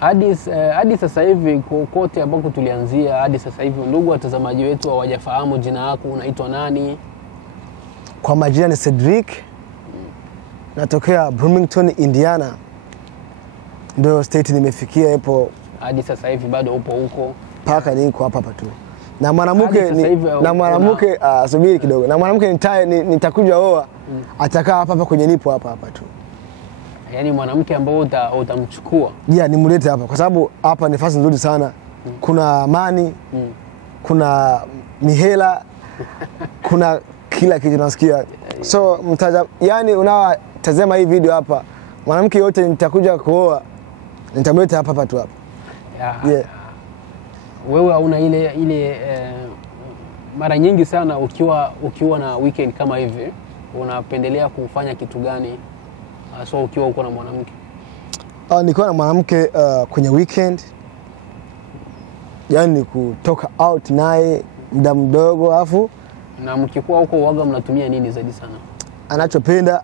Hadi sasa hivi kote ambako tulianzia hadi sasa hivi ndugu watazamaji wetu hawajafahamu jina lako, unaitwa nani? Kwa majina ni Cedric. Natokea Bloomington, Indiana. Ndio state nimefikia hapo. Hadi sasa hivi bado upo huko? Paka niko hapa tu. Na mwanamke subiri kidogo. Na mwanamke nitakuja oa atakaa hapa kwenye nipo hapa tu. Yaani mwanamke ambao utamchukua? Nimlete hapa kwa sababu hapa ni fasi nzuri sana. Kuna amani, kuna mihela, kuna kila kitu nasikia. So unawatazama hii video hapa, mwanamke yote nitakuja kuoa nitamleta hapa tu hapa. Wewe hauna ile mara nyingi sana ukiwa na weekend kama hivi unapendelea kufanya kitu gani so ukiwa uko na mwanamke? Nikiwa na mwanamke kwenye weekend yani kutoka out naye muda mdogo afu. Na mkikuwa huko waga mnatumia nini zaidi sana? Anachopenda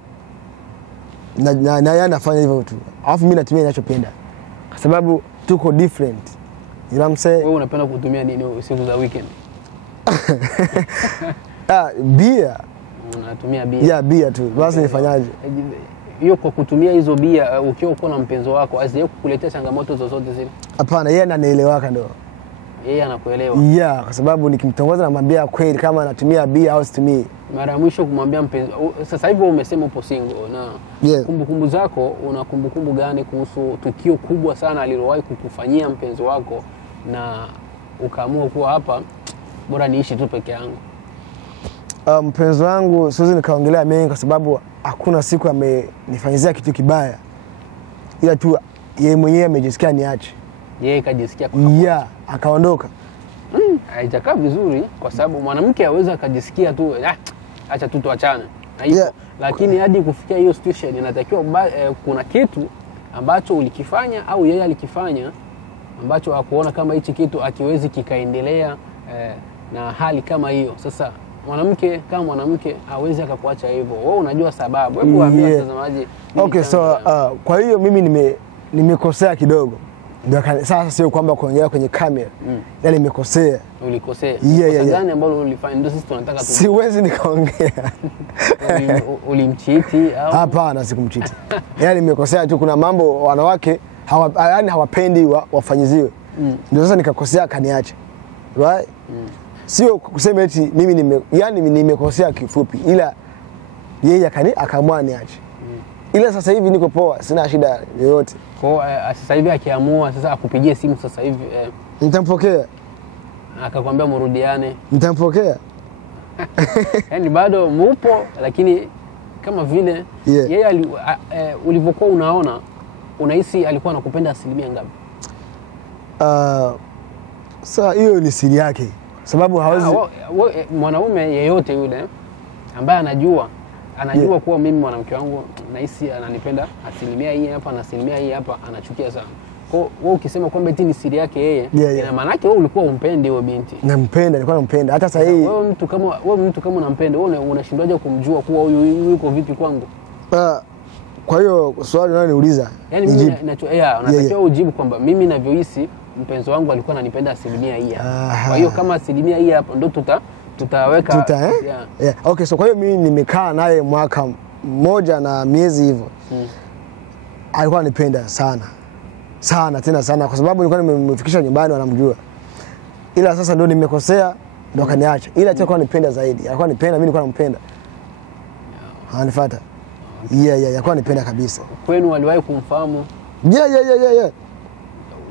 na yeye anafanya hivyo tu. Alafu mimi natumia anachopenda. Kwa sababu tuko different. You know what I'm saying? Wewe unapenda kutumia nini siku za weekend? Bia. Unatumia bia? Yeah, bia tu. Basi nifanyaje? Hiyo kwa kutumia hizo bia ukiwa uko na mpenzi wako asiye kukuletea changamoto zozote zile? Hapana, yeye ananielewaka ndo. Yeye anakuelewa? Kwa sababu nikimtongoza namwambia kweli kama anatumia bia au situmii. Mara ya mwisho kumwambia mpenzi, sasa hivi umesema upo single na kumbukumbu zako, una kumbukumbu gani kuhusu tukio kubwa sana alilowahi kukufanyia mpenzi wako na ukaamua kuwa hapa bora niishi tu peke yangu? Mpenzi wangu siwezi nikaongelea mengi kwa sababu hakuna siku amenifanyizia kitu kibaya. Ila tu yeye mwenyewe amejisikia niache. Yeye kajisikia akaondoka. Haijakaa vizuri kwa sababu mwanamke hawezi akajisikia tu acha tu tuachane. Na hivyo lakini hadi kufikia hiyo situation inatakiwa kuna kitu ambacho ulikifanya au yeye alikifanya ambacho hakuona kama hichi kitu akiwezi kikaendelea na hali kama hiyo. Sasa mwanamke kama mwanamke hawezi akakuacha hivyo. Wewe unajua sababu. Hebu waambie watazamaji. Okay, so kwa hiyo mimi nimekosea kidogo. Ndio sasa sio kwamba kuongea kwenye kamera. Yaani nimekosea. Ulikosea. Kosa gani ambalo ulifanya? Ndio sisi tunataka tu. Siwezi nikaongea. Ulimcheat au? Hapana, sikumcheat. Yaani nimekosea tu, kuna mambo wanawake hawapendi wafanyiziwe. Ndio sasa nikakosea kaniacha. Right? Sio kusema eti mimi nimekosea kifupi, ila yeye akaamua niache. Ila sasa hivi niko poa, sina shida yoyote. Kwa sasa hivi akiamua sasa akupigie simu sasa hivi nitampokea. Akakwambia murudiane, nitampokea. Yaani bado mupo lakini kama vile yeye ulivyokuwa unaona unahisi alikuwa anakupenda asilimia ngapi? Sasa hiyo ni siri yake. Sababu hawezi mwanaume yeyote yule ambaye anajua kuwa mimi mwanamke wangu nahisi ananipenda asilimia hii hapa na asilimia hii hapa, anachukia sana. Kwa wewe ukisema kwamba eti ni siri yake yeye, ina maana yake wewe ulikuwa umpendi huyo binti. Nampenda, nilikuwa nampenda. Hata sasa hivi wewe mtu kama unampenda, wewe unashindwaje kumjua kuwa huyu yuko vipi kwangu? Kwa hiyo swali unaloniuliza, yani mimi unatakiwa ujibu kwamba mimi ninavyohisi mpenzi wangu alikuwa ananipenda asilimia hii. Kwa hiyo kama asilimia hii hapo ndo tutaweka Okay, so kwa hiyo mimi nimekaa naye mwaka mmoja na miezi hivyo. Alikuwa ananipenda sana. Sana tena sana kwa sababu nilikuwa nimemfikisha nyumbani wanamjua. Ila sasa ndio nimekosea ndio kaniacha. Ila alikuwa ananipenda zaidi. Alikuwa ananipenda, mimi nilikuwa nampenda. Hanifuata. Alikuwa ananipenda kabisa. Kwenu waliwahi kumfahamu?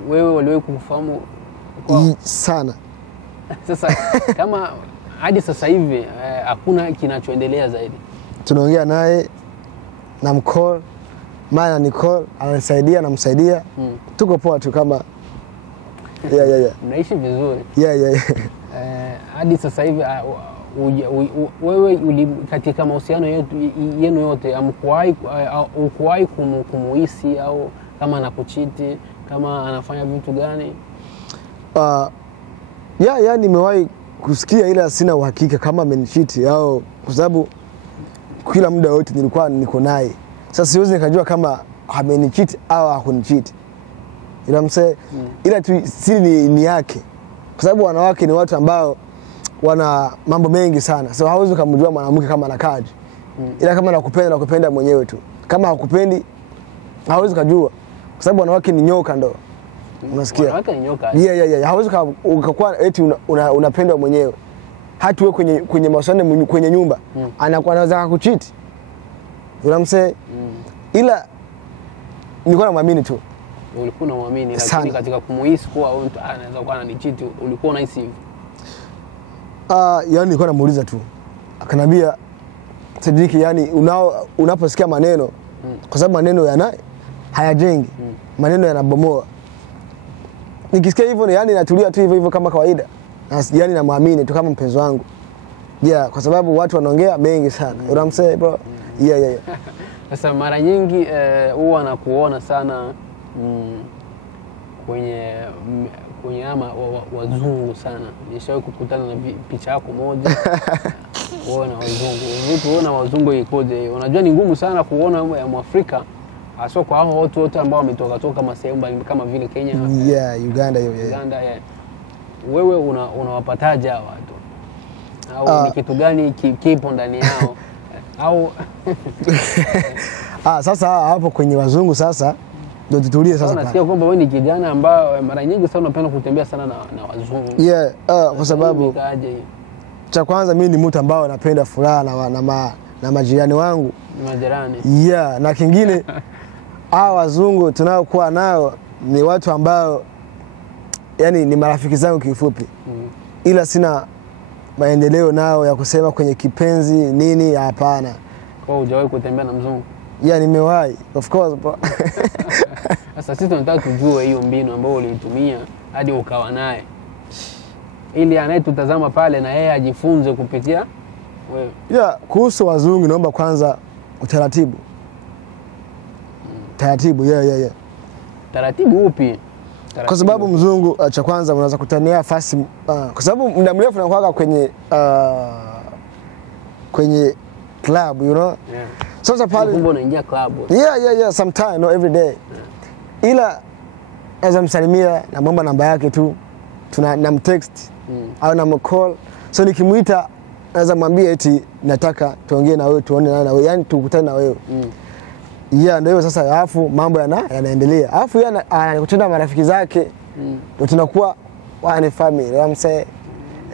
Wewe waliwahi kumfahamu? Sana. Sasa kama hadi sasa hivi hakuna kinachoendelea zaidi. Tunaongea naye na mcall, maana ni call, ananisaidia na msaidia. Tuko poa tu kama Mnaishi vizuri. Hadi sasa hivi wewe katika mahusiano yenu yote ukuwahi kumuhisi au kama anakuchiti, kama anafanya vitu gani? Nimewahi kusikia ila sina uhakika kama amenichiti au kwa sababu kila muda wote nilikuwa niko naye. Sasa siwezi nikajua kama amenichiti au hakunichiti. ila mse ila tu siri ni yake, kwa sababu wanawake ni watu ambao wana mambo mengi sana, so hauwezi kumjua mwanamke kama anakaje. Ila kama nakupenda mwenyewe tu, kama hakupendi hauwezi kujua, kwa sababu wanawake ni nyoka ndo. Unasikia? Wanawake ni nyoka. Yeah. Hauwezi ukakuwa eti unapendwa mwenyewe. Hata wewe kwenye mahusiano kwenye nyumba, anakuwa anaweza kukucheat. Unamse ila nilikuwa namwamini tu. Ulikuwa unamwamini, lakini katika kumuhisi kuwa anaweza kuwa ananicheat, ulikuwa unahisi hivyo? Yani nilikuwa namuuliza tu. Akanambia Cedric, yani unaposikia maneno, kwa sababu maneno hayajengi, maneno yanabomoa. Nikisikia hivyo yani natulia tu hivyo kama kawaida. Yani namwamini tu kama mpenzi wangu. Yeah, kwa sababu watu wanaongea mengi sana. Unamsema bro? Yeah. Sasa mara nyingi huwa anakuona sana kwenye ama wazungu sana. Nishawahi kukutana na picha yako moja. Uona wazungu. Vipi uona wazungu ikoje? Unajua ni ngumu sana kuona ya Mwafrika, hasa kwa hao watu wote ambao wametoka kama sehemu kama vile Kenya, Uganda, Uganda. Wewe unawapataje hao watu? Au ni kitu gani kipo ndani yao? Au sasa hapo kwenye wazungu sasa ndio tutulie sasa. Nasikia kwamba wewe ni kijana ambao mara nyingi sana unapenda kutembea sana na wazungu. Yeah, kwa sababu cha kwanza mimi ni mtu ambao napenda furaha na majirani wangu. Majirani. Yeah, na kingine hao wazungu tunaokuwa nao ni watu ambao yani ni marafiki zangu kifupi. Ila sina maendeleo nao ya kusema kwenye kipenzi nini, hapana. Kwa hujawahi kutembea na mzungu? Yeah, nimewahi. Of course bro. Sasa sisi tunataka tujue hiyo mbinu ambayo uliitumia hadi ukawa naye, ili anayetutazama pale na yeye ajifunze kupitia wewe. Yeah, kuhusu wazungu naomba kwanza utaratibu. Taratibu, yeah. Taratibu upi? Kwa sababu mzungu cha kwanza unaweza kutania fasi kwa sababu muda mrefu nakuwa kwenye club, you know. Yeah. Sasa pale kumbe unaingia club. Yeah, sometime, not every day. Ila naweza msalimia na mambo namba yake tu, namtext au namcall. So nikimuita naweza mwambia eti nataka tuongee na wewe, tuone na wewe, yani tukutane na wewe. Yeah, ndio sasa alafu mambo yanaendelea. Alafu yeye anakutana marafiki zake. Ndio tunakuwa one family. I'm saying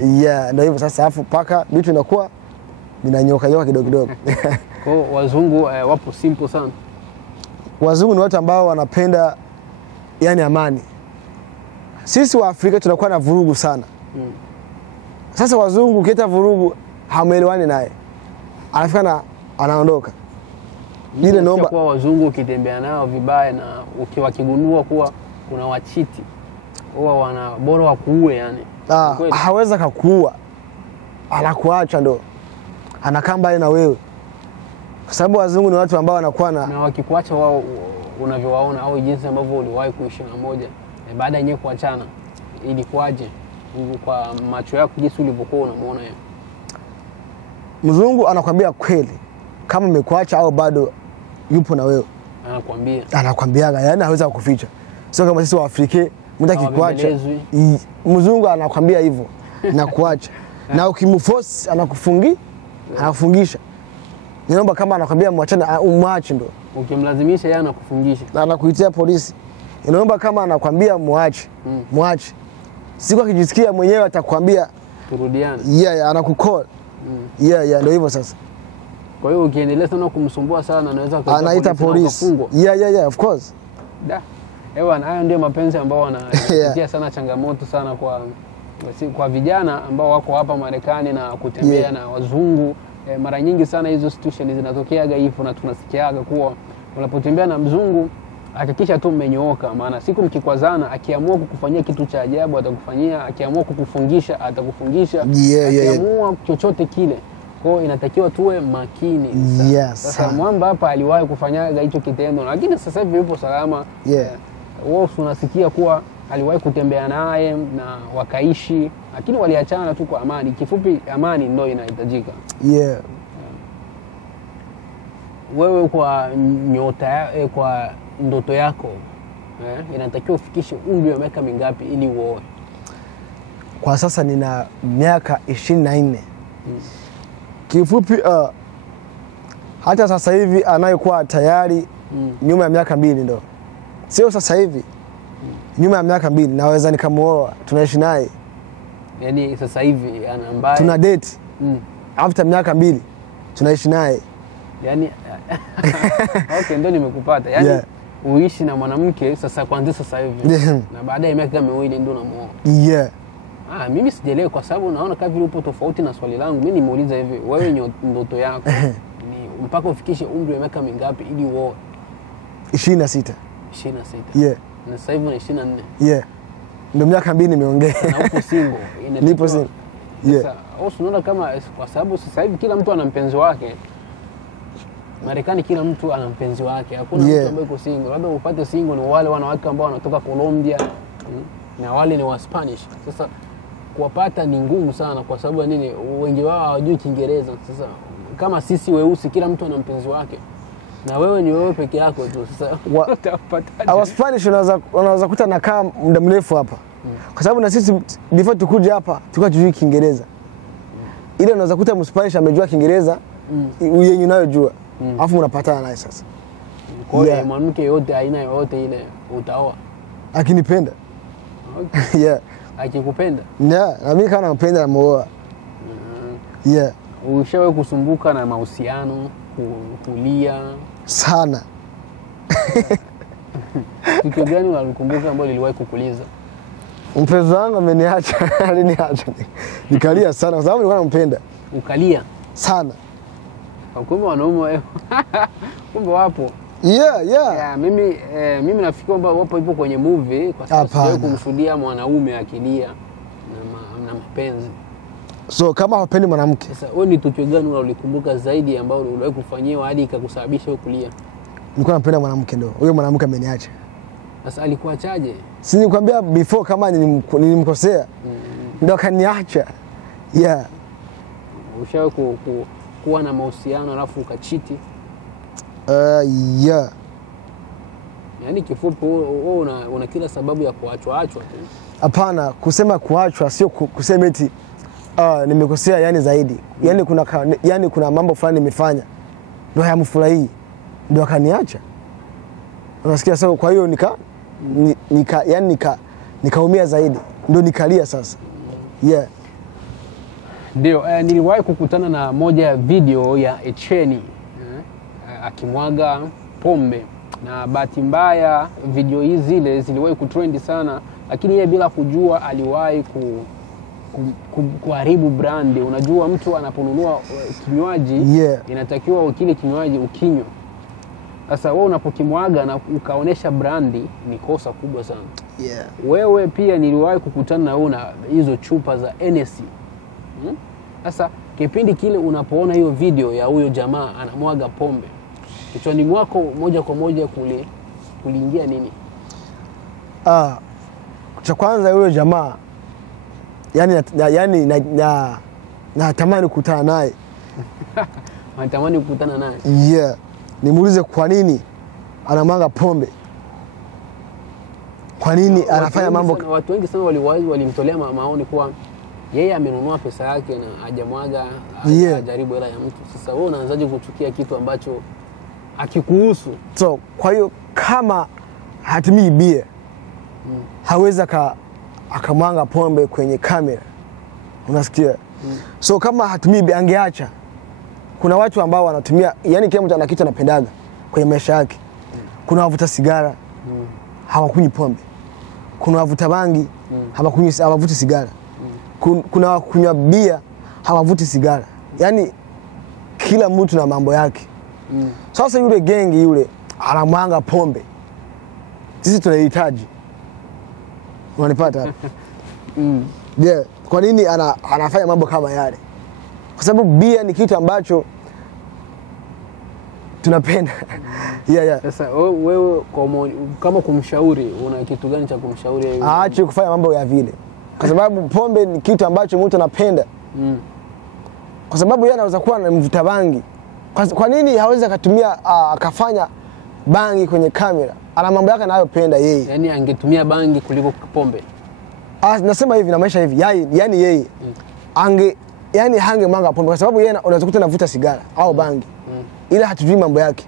yeah, ndio hivyo sasa alafu paka vitu inakuwa vinanyoka kidogo. Kwa wazungu wapo simple sana. Wazungu ni watu ambao wanapenda yani amani. Sisi wa Afrika tunakuwa na vurugu sana. Sasa wazungu kieta vurugu hamuelewani naye. Anafika anaondoka. Ile naomba kwa wazungu ukitembea nao vibaya na ukiwakigundua kuwa kuna wachiti, huwa wana bora wakuue yani. Haweza kukuua. Anakuacha ndo. Anakaa mbali na wewe. Kwa sababu wazungu ni watu ambao wanakuwa na wakikuacha wao unavyowaona au jinsi ambavyo uliwahi kuishi na moja baada yenyewe kuachana, ilikuwaje kwa macho yako jinsi ulivyokuwa unamuona yeye? Mzungu anakuambia kweli kama umekuacha au bado yupo na wewe. Anakuambiaga yani hawezi kukuficha. Sio kama sisi wa Afrika mtu akikuacha mzungu anakuambia hivyo na kuacha. Na ukimforce anakufungisha. Niomba kama anakuambia muachane umwache ndo. Ukimlazimisha yeye anakufungisha. Na anakuitia polisi. Niomba kama anakuambia muache. Siku akijisikia mwenyewe atakwambia turudiane. Yeah, anakukall. Yeah, ndio hivyo sasa. Kwa hiyo ukiendelea sana kumsumbua sana anaweza anaita polisi. Yeah, of course. Hayo ndio mapenzi ambao wanapitia sana changamoto sana kwa vijana ambao wako hapa Marekani na kutembea na wazungu. Mara nyingi sana hizo situations zinatokeaga hivyo na tunasikiaga kuwa unapotembea na mzungu hakikisha tu mmenyooka, maana siku mkikwazana akiamua kukufanyia kitu cha ajabu atakufanyia, akiamua kukufungisha atakufungisha, akiamua chochote kile. Kwa hiyo inatakiwa tuwe makini. Sasa mwamba hapa aliwahi kufanyaga hicho kitendo lakini sasa hivi yupo salama. Wao unasikia kuwa aliwahi kutembea naye na wakaishi lakini waliachana tu kwa amani. Kifupi amani ndio inahitajika. Wewe kwa nyota kwa ndoto yako inatakiwa ufikishe umri wa miaka mingapi ili uoe? Kwa sasa nina miaka 24. Kifupi hata sasa hivi anayekuwa tayari nyuma ya miaka 2 ndo. Sio sasa hivi. Nyuma ya miaka 2 naweza nikamuoa, tunaishi naye. Yaani sasa hivi ambaye tuna date. After miaka 2 tunaishi naye. Yaani okay, ndio nimekupata. Yaani uishi na mwanamke sasa kuanzia sasa hivi na baada ya miaka 2 ndio unamuoa. Mimi sijaelewa kwa sababu naona kama vile upo tofauti na swali langu. Mimi nimeuliza hivi, wewe ndoto yako ni mpaka ufikishe umri wa miaka mingapi ili uoe? 26. 26. Na sasa hivi una 24. Ndio miaka 2 nimeongea. Na upo single. Nipo single. Sasa unaona kama kwa sababu sasa hivi kila mtu ana mpenzi wake. Marekani kila mtu ana mpenzi wake. Hakuna mtu ambaye yuko single. Labda upate single ni wale wanawake ambao wanatoka Colombia na wale ni wa Spanish. Sasa kuwapata ni ngumu sana kwa sababu nini? Wengi wao hawajui Kiingereza. Sasa kama sisi weusi kila mtu ana mpenzi wake. Na wewe ni wewe peke yako tu. Sasa utapata. Wa Spanish unaweza kuta nakaa muda mrefu hapa. Kwa sababu na sisi before tukuje hapa tulikuwa tujui Kiingereza. Ile unaweza kuta Mspanish amejua Kiingereza yenyewe unayojua. Alafu unapatana naye sasa. Kwa hiyo mwanamke yote aina yote ile utaoa akinipenda. Okay. Akikupenda? Na mimi kana nampenda namuoa. Ushawahi kusumbuka na mahusiano, kulia sana? Kitu gani unalikumbuka ambalo liliwahi kukuliza? Mpenzi wangu ameniacha, aliniacha. Nikalia sana kwa sababu nilikuwa nampenda. Ukalia sana? Kumbe wanaume wao kumbe wapo. Mimi nafikiri kwamba wapo ipo kwenye movie kwa sababu sijawahi kumshuhudia mwanaume akilia na mapenzi. So kama hapendi mwanamke. Sasa wewe ni tukio gani unalikumbuka zaidi ambao uliwahi kufanyiwa hadi ikakusababisha wewe kulia? Nilikuwa napenda mwanamke ndio. Huyo mwanamke ameniacha. Sasa alikuachaje? Si nilikwambia before kama nilimkosea. Ndio akaniacha. Ushawahi kuwa na mahusiano alafu ukachiti? Yaani kifupi wewe una kila sababu ya kuachwa tu. Hapana, kusema kuachwa sio kusema eti nimekosea yani zaidi. Yaani kuna mambo fulani nimefanya ndio hayamfurahii. Ndio akaniacha. Unasikia sasa, kwa hiyo nikaumia zaidi. Ndio nikalia sasa. Ndio, niliwahi kukutana na moja ya video ya Echeni akimwaga pombe, na bahati mbaya video hizi zile ziliwahi kutrend sana, lakini yeye bila kujua aliwahi kuharibu brand. Unajua mtu anaponunua kinywaji inatakiwa kile kinywaji ukinywe. Sasa wewe unapokimwaga na ukaonesha brandi ni kosa kubwa sana. Wewe pia niliwahi kukutana na una hizo chupa za NSC. Sasa kipindi kile unapoona hiyo video ya huyo jamaa anamwaga pombe, kichwani mwako moja kwa moja kuliingia nini? Cha kwanza huyo jamaa natamani kukutana naye. Natamani kukutana naye? Nimuulize kwa nini anamwaga pombe. Kwa nini anafanya mambo? Watu wengi sana walimtolea maoni kwa yeye amenunua pesa yake na hajamwaga, hajaribu hela ya mtu. Sasa wewe unaanzaje kuchukia kitu ambacho hakikuhusu? So kwa hiyo kama hatumii bia haweza akamwaga pombe kwenye kamera. Unasikia? So kama hatumii bia angeacha. Kuna watu ambao wanatumia, yani kila mtu ana kitu anapendaga kwenye maisha yake. Kuna wavuta sigara hawakunywi pombe. Kuna wavuta bangi hawavuti sigara. Kuna wakunywa bia hawavuti sigara. Yani kila mtu na mambo yake. Sasa yule gengi yule anamwaga pombe, sisi tunahitaji. Unanipata hapa? Kwa nini anafanya mambo kama yale? Kwa sababu bia ni kitu ambacho tunapenda. Sasa wewe kama kumshauri, una kitu gani cha kumshauri yeye? Aache kufanya mambo ya vile. Kwa sababu pombe ni kitu ambacho mtu anapenda. Kwa sababu yeye anaweza kuwa anamvuta bangi. Kwa nini hawezi akatumia akafanya bangi kwenye kamera ana mambo yake anayopenda yeye. Yaani angetumia bangi kuliko pombe. Nasema hivi na maisha hivi. Yaani yeye yani hangemanga pombe kwa sababu yeye unaweza kukuta anavuta sigara au bangi. Ila hatujui mambo yake.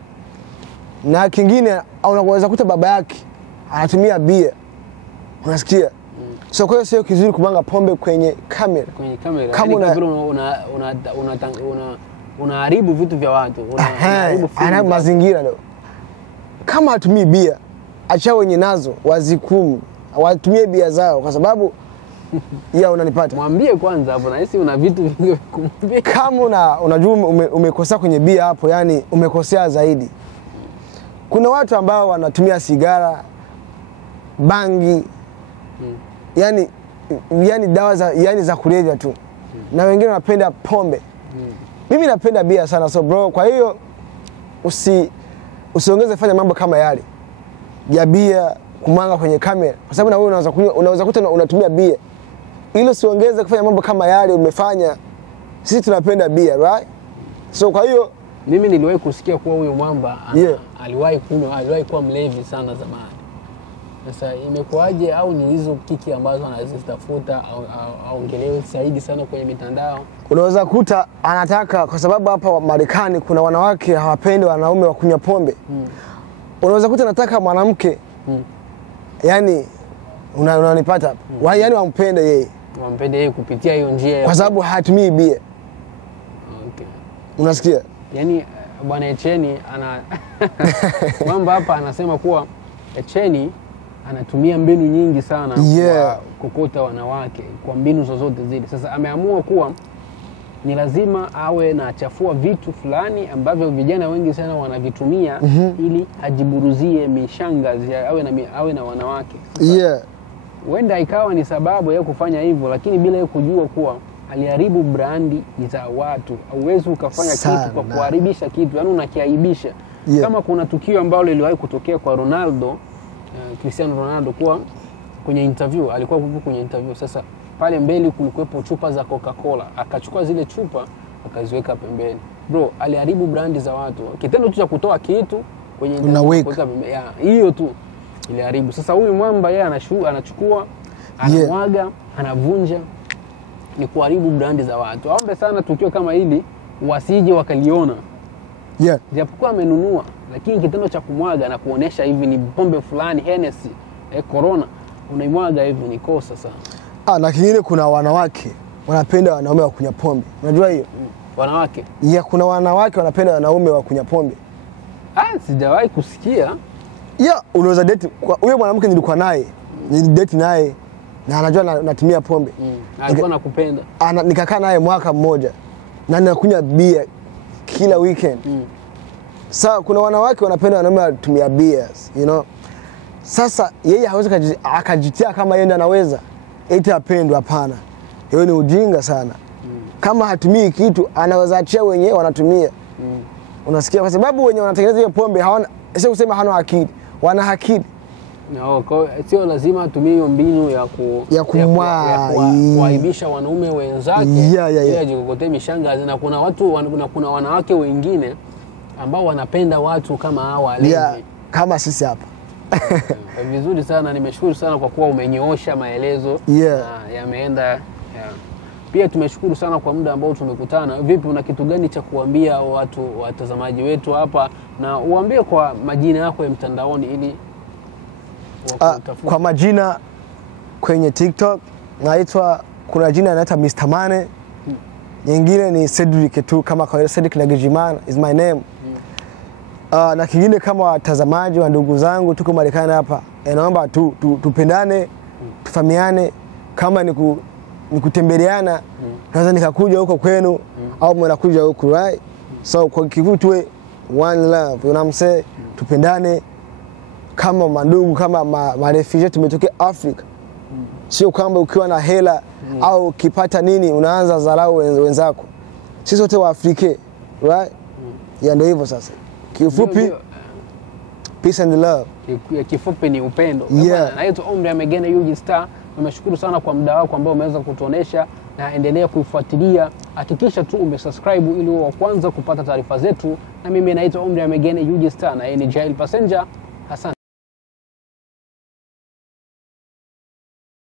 Na kingine unaweza kukuta baba yake anatumia bia. Unasikia? So kwa hiyo sio kizuri kumanga pombe kwenye kamera. Kwenye kamera. Kama unaharibu vitu vya watu, unaharibu mazingira leo. Kama hatumii bia, acha wenye nazo wazikumu, watumie bia zao kwa sababu ya unanipata. Mwambie kwanza hapo na hisi una vitu vingi kumwambia. Kama unajua umekosea kwenye bia hapo, yani umekosea zaidi. Kuna watu ambao wanatumia sigara, bangi, yani dawa za kulevya tu. Na wengine wanapenda pombe. Mimi napenda bia sana, so bro, kwa hiyo usiongeze fanya mambo kama yale ya bia kumanga kwenye kamera kwa sababu na wewe unaweza kuta unatumia bia ili usiongeze kufanya mambo kama yale umefanya. Sisi tunapenda bia, right? So kwa hiyo mimi niliwahi kusikia kuwa huyo mwamba aliwahi kuwa mlevi sana zamani. Sasa imekuaje au ni hizo kiki ambazo anazitafuta au ongelewe zaidi sana kwenye mitandao? Unaweza kuta anataka kwa sababu hapa Marekani kuna wanawake hawapendi wanaume wa kunywa pombe. Unaweza kuta anataka mwanamke yani unanipata hapo. Yani wampende yeye. Wampende yeye kupitia hiyo njia kwa sababu hatumii bia. Okay. Unasikia? Yani bwana Echeni mwamba hapa anasema kuwa Echeni anatumia mbinu nyingi sana kwa kokota wanawake kwa mbinu zozote zile. Sasa ameamua kuwa ni lazima awe na chafua vitu fulani ambavyo vijana wengi sana wanavitumia ili ajiburuzie mishangazi awe na wanawake. Wenda ikawa ni sababu ya kufanya hivyo, lakini bila yeye kujua kuwa aliharibu brandi za watu. Hauwezi ukafanya kitu kwa kuharibisha kitu, yani unakiaibisha. Kama kuna tukio ambalo liliwahi kutokea kwa Ronaldo, Cristiano Ronaldo, kwa kwenye interview, alikuwa kwenye interview. Sasa pale mbele kulikuwepo chupa za Coca-Cola, akachukua zile chupa akaziweka pembeni. Bro, aliharibu brandi za watu. Kitendo tu cha kutoa kitu kwenye kuweka pembeni, hiyo tu iliharibu. Sasa huyu mwamba yeye anachukua, anamwaga, anavunja, ni kuharibu brandi za watu. Aombe sana tukio kama hili wasije wakaliona. Japokuwa amenunua, lakini kitendo cha kumwaga na kuonesha hivi ni pombe fulani, Hennessy, Corona, unaimwaga hivi ni kosa sana. Na kingine kuna wanawake wanapenda wanaume wa kunywa pombe. Unajua hiyo? Wanawake? Kuna wanawake wanapenda wanaume wa kunywa pombe. Sijawahi kusikia. Unaweza date huyo mwanamke nilikuwa naye. Nilidate naye na anajua natumia pombe. Alikuwa anakupenda. Nikakaa naye mwaka mmoja na nakunywa bia kila weekend. Sasa kuna wanawake wanapenda wanaume watumia beers, you know. Sasa yeye hawezi akajitia kama yeye ndo anaweza. Eti apendwe, hapana. Hiyo ni ujinga sana. Kama hatumii kitu anaweza achia wenyewe wanatumia. Unasikia? Kwa sababu wenyewe wanatengeneza hiyo pombe hawana, sio kusema hana akili. Wana akili. Sio lazima atumie hiyo mbinu ya kuaibisha wanaume wenzake ili ajikokotee mishangazi. Na kuna kuna wanawake wengine ambao wanapenda watu kama hao walevi. Kama sisi hapa. Vizuri sana, nimeshukuru sana kwa kuwa umenyoosha maelezo yameenda. Pia tumeshukuru sana kwa muda ambao tumekutana. Vipi, una kitu gani cha kuambia watu watazamaji wetu hapa, na uambie kwa majina yako ya mtandaoni ili kwa majina kwenye TikTok kuna jina naitwa Mr. Mane. Nyingine ni Cedric tu kama kawaida, Cedric Nagijimana is my name. Na kingine kama watazamaji wa ndugu zangu tuko Marekani hapa, naomba tupendane, tufahamiane. Kama ni kutembeleana, naweza nikakuja huko kwenu au mnakuja huko, right? So kwa kifupi tuwe one love, you know what I'm saying? Tupendane kama mandugu, kama marefugee tumetokea Afrika. Sio kwamba ukiwa na hela au ukipata nini unaanza dharau wenzako. Sisi wote wa Afrika, right? Ndio hivyo sasa. Kifupi peace and love. Kifupi ni upendo. Naitwa Omri Amegene Yuji Star. Nimeshukuru sana kwa muda wako ambao umeweza kutuonesha, na endelea kuifuatilia. Hakikisha tu umesubscribe ili uwe wa kwanza kupata taarifa zetu. Na mimi naitwa Omri Amegene Yuji Star, na yeye ni Jail Passenger. Asante.